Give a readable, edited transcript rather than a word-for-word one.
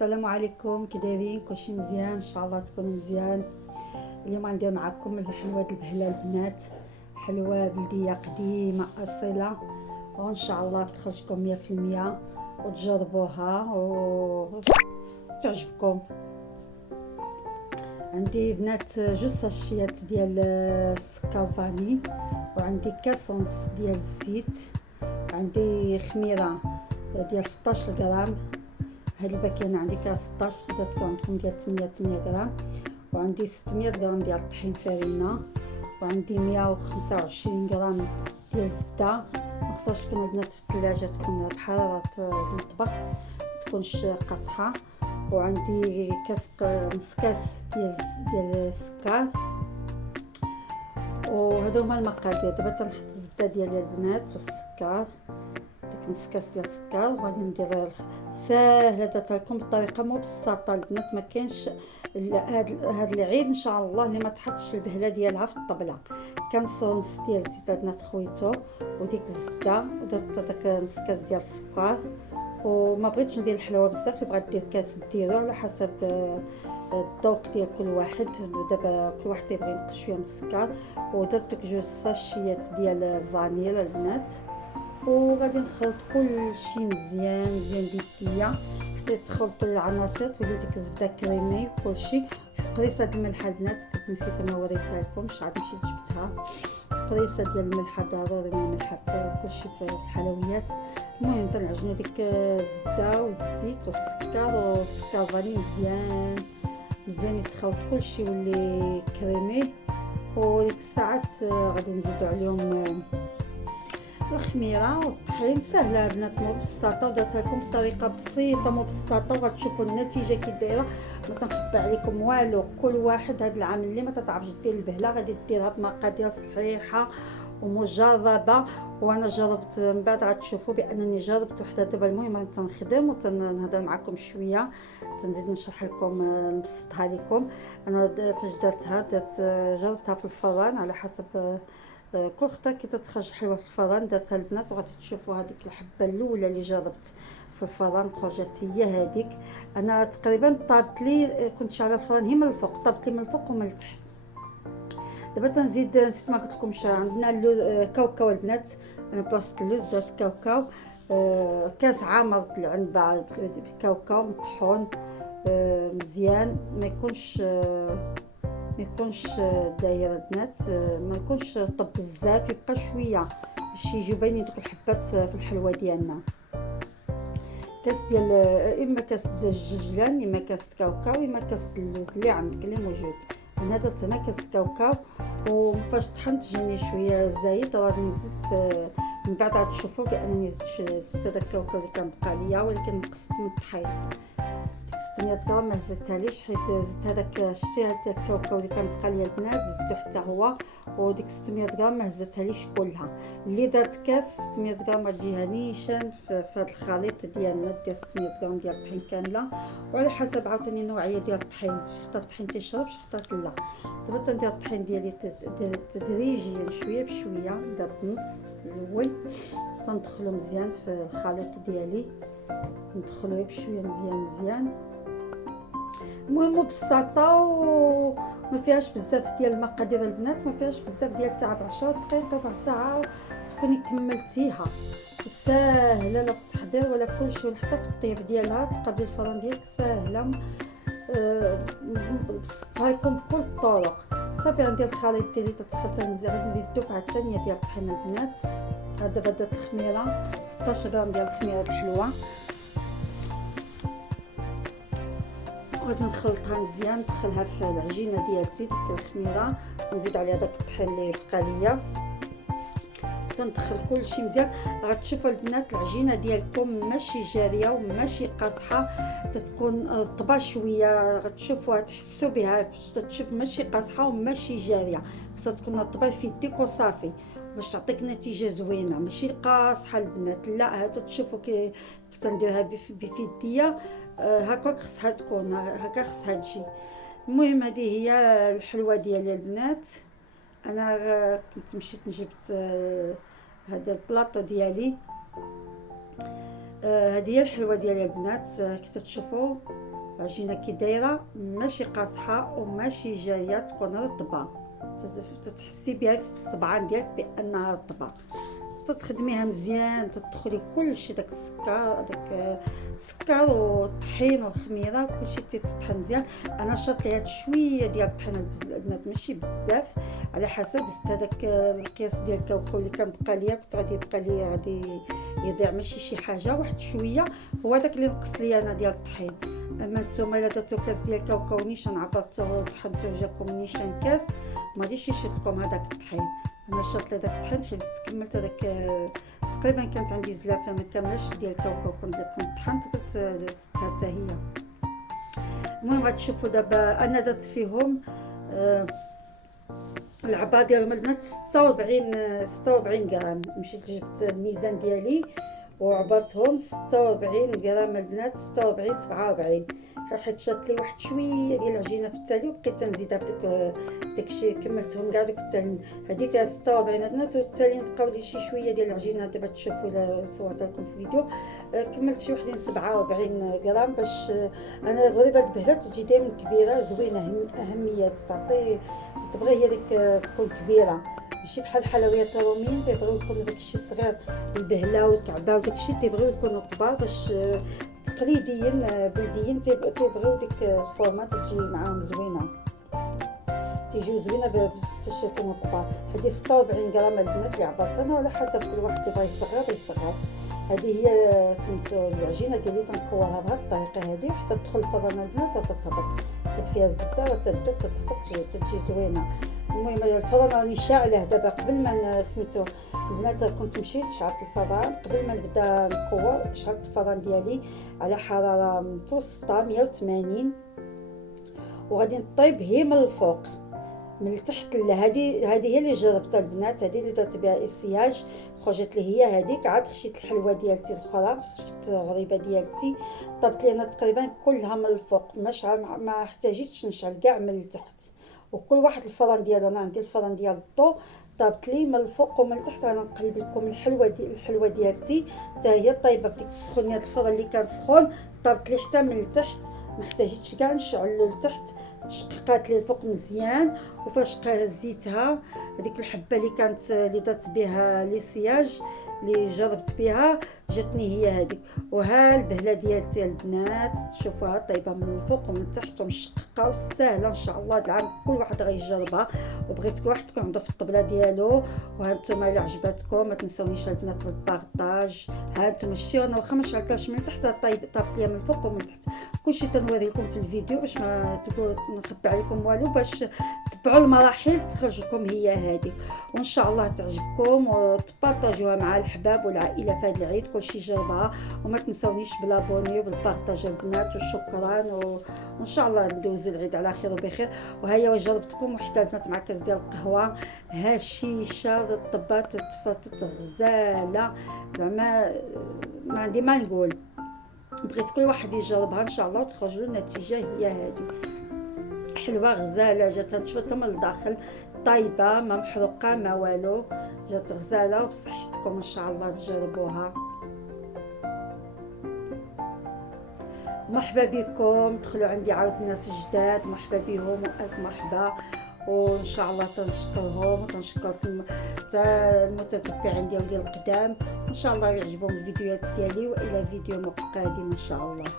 السلام عليكم، كي دايرين؟ كلشي مزيان؟ ان شاء الله تكونوا مزيان. اليوم غندير معكم الحلوه البهله البنات، حلوه بلديه قديمه اصيله، وان شاء الله تخرجكم 100% وتجربوها وتعجبكم. عندي بنات جوج ساشيات ديال السكر فاني، وعندي كاس ونص ديال الزيت، عندي خميره ديال 16 غرام. هاد الباكينه عندي فيها 16، تقدر تكون عندكم ديال 8 غرام. وعندي 600 غرام ديال الطحين فرينه، وعندي 125 غرام ديال الزبده. ما خصهاش تكون البنات في الثلاجه، تكون بحراره المطبخ، ما تكونش قاصحه. وعندي نص كاس ديال السكر. وهادو هما المقادير. دابا تنحط الزبده ديالي البنات والسكر، نص كاس ديال السكر، وغادي ندير ساهله درتها لكم بطريقه مبسطه البنات. ما كاينش هاد العيد ان شاء الله اللي ما تحطش البهله ديالها في الطبله. كنصو نص ديال الزيت البنات خويتو، وديك الزبده، ودرت داك نص كاس ديال السكر. وما بغيتش ندير الحلوه بزاف، اللي بغات دير كاس ديرو على حسب الذوق ديال كل واحد. دابا كل واحد تيبغي ينقص شويه من السكر. ودرت دوك جوج ساشيات ديال الفانيلا البنات، وغادي نخلط كل شيء مزيان مزيان بيديا حتى تخلطوا العناصر، تولي ديك الزبده كريمي وكل شيء. قريصه د الملح البنات، كنت نسيت ما وريتها لكمش، عاد مشيت جبتها. قريصه ديال الملح، ضروري من الملح في كل شيء في الحلويات. المهم تنعجنوا ديك الزبده والزيت والسكر والسكر فاني مزيان مزيان يتخلط كل شيء يولي كريمي. وديك الساعات غادي نزيدوا عليهم الخميره والطحين. سهله بنات مبسطه، ودرتها لكم بطريقه بسيطه مبسطه، وغتشوفوا النتيجه كي دايره. ما تنخبى عليكم والو، كل واحد هذا العام اللي ما تتعرفش دير البهله غادي ديرها بمقادير صحيحه ومجربه. وانا جربت من بعد غتشوفوا بانني جربت وحده. دابا المهم تنخدم وتنهضر معكم شويه، تنزيد نشرح لكم نبسطها لكم. انا فاش درتها جربتها في الفران على حسب كل خطره كي تتخرج حلوه في الفران. درتها البنات وغادي تشوفوا هذيك الحبه الاولى اللي جربت في الفران خرجت هي هذيك. انا تقريبا طابت لي، كنت شعله الفران هي من الفوق، طابت لي من الفوق ومن التحت. دابا تنزيد، نسيت ما قلت لكمش، عندنا اللوز كاوكاو البنات. انا بلاصه اللوز درت كاوكاو، كاس عامر العنبه كاوكاو مطحون مزيان، ما يكونش داير البنات، ما يكونش طب بزاف، يبقى شويه باش يجيو باينين دوك الحبات في الحلوه ديالنا. كاس ديال اما كاس الججلان، اما كاس كاوكاو، اما كاس اللوز اللي عندك اللي موجود. انا درت هنا كاس كاوكاو، وفاش طحنت جاني شويه زايد، راني نزيد من بعد غتشوفوا بانني زدت هذاك الكاوكاو اللي كان بقى ليا، ولكن نقصت من الطحين. 600 غرام ما هزتهاليش، حيت زدت هذاك شتي هذاك الكاوكاو اللي كان بقى ليا البنات زدته حتى هو. وديك 600 غرام ما هزتهاليش كلها. اللي درت كاس 600 غرام غتجيها نيشان في هذا الخليط ديالنا، ديال 600 غرام ديال الطحين كامله. وعلى حسب عاوتاني النوعيه ديال الطحين، شي خطات الطحين تيشرب، شي خطات لا. دابا تندير الطحين ديالي تدريجيا شويه بشويه. درت نص الاول، تندخلو مزيان في الخليط ديالي، ندخلوه بشويه مزيان. المهم ببساطه وما فيهاش بزاف ديال المقادير البنات، ما فيهاش بزاف ديال التعب. 10 دقائق ربع ساعه تكوني كملتيها. ساهله لا في التحضير ولا كل شيء، حتى في الطيب ديالها تقابلي الفران ديالك ساهله. بسطها لكم بكل الطرق. صافي غندير الخليط ديالي غادي نزيد الدفعه الثانيه ديال الطحين البنات. دابا درت الخميره 16 غرام ديال الخميره الحلوه، غادي نخلطها مزيان، ندخلها في العجينه ديالتي ديك الخميره، ونزيد عليها داك الطحين اللي بقى ليا، تندخل كل شيء مزيان. غتشوفوا البنات العجينه ديالكم ماشي جاريه وماشي قاصحه، تتكون رطبه شويه، غتشوفوها تحسوا بها، تشوف ماشي قاصحه وماشي جاريه، خصها تكون رطبه في يديك وصافي باش تعطيك نتيجه زوينه. ماشي قاصحه البنات، لا، هذا تشوفوا كي تنديرها بيديا هكاك خصها تكون، هكا خصها تجي. المهم هذه هي الحلوه ديالي البنات. انا كنت مشيت جبت هذا البلاطو ديالي، هذه هي الحلوه ديالي البنات. كي تشوفوا العجينه كي دايره ماشي قاصحه وماشي جايه تكون رطبه، تتحسي بها في الصبعان ديالك بانها رطبه. تخدميها مزيان، تدخلي كلشي داك السكر والطحين والخميره كلشي تطحن مزيان. انا شرط ليها شويه ديال الطحين البنات ماشي بزاف، على حسب زدت هذاك القياس ديال الكاوكاو اللي كنبقى ليا، كنت غادي يبقى ليا غادي يضيع ماشي شي حاجه، واحد شويه هو داك اللي نقص ليا انا ديال الطحين. اما نتوما الا درتو كاس ديال الكاوكاو نيشان عبرتوه وطحنتوه جاكم نيشان كاس، ما غاديش يشدكم هذاك الطحين. انا شرط لهداك الطحين حيت كملت هذاك تقريبا كانت عندي زلافه ما كاملاش ديال الكاوكاو كنت طحنت قلت زدتها حتى هي. المهم غتشوفوا دابا انا درت فيهم العبا ديالهم البنات 46 غرام. مشيت جبت الميزان ديالي وعبرتهم 46 غرام البنات، 46 47، حيت شات لي واحد شويه ديال العجينه في التالي وبقيت نزيدها في داكشي كملتهم كاع دوك التالي. هذه فيها 46 البنات والتالي بقاو لي شي شويه ديال العجينه دابا تشوفوا الا صورتها لكم في الفيديو. كملت شي وحدين 47 غرام باش انا بغيت هاد البهله تجي دائما كبيره زوينه، اهميه تعطي تبغي هي ديك تكون كبيره، ماشي بحال الحلويات الروميين تيبغيو يكونوا داكشي صغير، البهله والكعبه وداكشي تيبغيو يكونوا كبار باش تقليديين بلديين تيبغيو ديك الفورمات تجي معاهم زوينه، تيجيو زوينه فاش يكونوا كبار. هذه 46 غرام البنات اللي عبرت انا، وعلى حسب كل واحد كيبغي يصغر. هذه هي سميتو العجينه ديالي تنكورها بهذه الطريقه هذه حتى تدخل الفران البنات تتهبط، حيت فيها الزبده تذوب تتهبط تجي زوينه. المهم الفران راني شاعله دابا قبل ما سميتو البنات، كنت مشيت شعلت الفران قبل ما نبدا نكور، شعلت الفران ديالي على حراره متوسطه 180 وغادي نطيب هي من الفوق من التحت. هذه هي اللي جربتها البنات، هذه اللي درت بها السياج خرجت لي هي هذيك. عاد خشيت الحلوه ديالتي الاخرى، خشيت الغريبه ديالتي طبت لي انا تقريبا كلها من الفوق، ما احتاجيتش نشعل كاع من التحت، وكل واحد الفران ديالو. انا عندي الفران ديال الضو طابت لي من الفوق ومن التحت. انا نقلب لكم الحلوه ديالتي حتى هي طايبه بديك السخونيه، الفران اللي كان سخون طابت لي حتى من التحت، ما احتاجيتش كاع نشعل لتحت، شققات لي الفوق مزيان. وفاش هزيتها هذيك الحبه اللي كانت اللي درت بها لي سياج اللي جربت بها جاتني هي هذيك. وها البهله ديالتي البنات تشوفوها طيبه من الفوق ومن التحت ومشققه وسهله ان شاء الله. العام كل واحد غيجربها، وبغيت كل واحد تكون عنده في الطبله ديالو. وها نتوما الا عجبتكم ما تنساونيش البنات بالبارطاج. ها نتوما شتيو انا واخا ما شعلتهاش من تحت طابت ليا من الفوق ومن تحت، كلشي تنوري لكم في الفيديو باش ما تقول نخبي عليكم والو، باش تبعوا المراحل تخرج لكم هي هذه. وان شاء الله تعجبكم وتبارطاجوها مع الحباب والعائله في هذا العيد. كلشي جربها وما تنساونيش بالابوني وبالبارطاج البنات، وشكرا وان شاء الله ندوزو العيد على خير وبخير. وهيا جربتكم وحده البنات مع كاس ديال القهوه، هشيشه رطبات تفتت غزاله، زعما ما عندي ما نقول. بغيت كل واحد يجربها ان شاء الله وتخرج له النتيجه هي هذه. حلوه غزاله جات تشوفوا من الداخل طايبه ما محروقه ما والو، جات غزاله وبصحتكم ان شاء الله تجربوها. مرحبا بكم، دخلوا عندي عاود ناس جداد، مرحبا بهم والف مرحبا. وان شاء الله تنشكرهم وتنشكر المتتبعين ديالي القدام، ان شاء الله يعجبهم الفيديوهات ديالي. والى فيديو قادم ان شاء الله.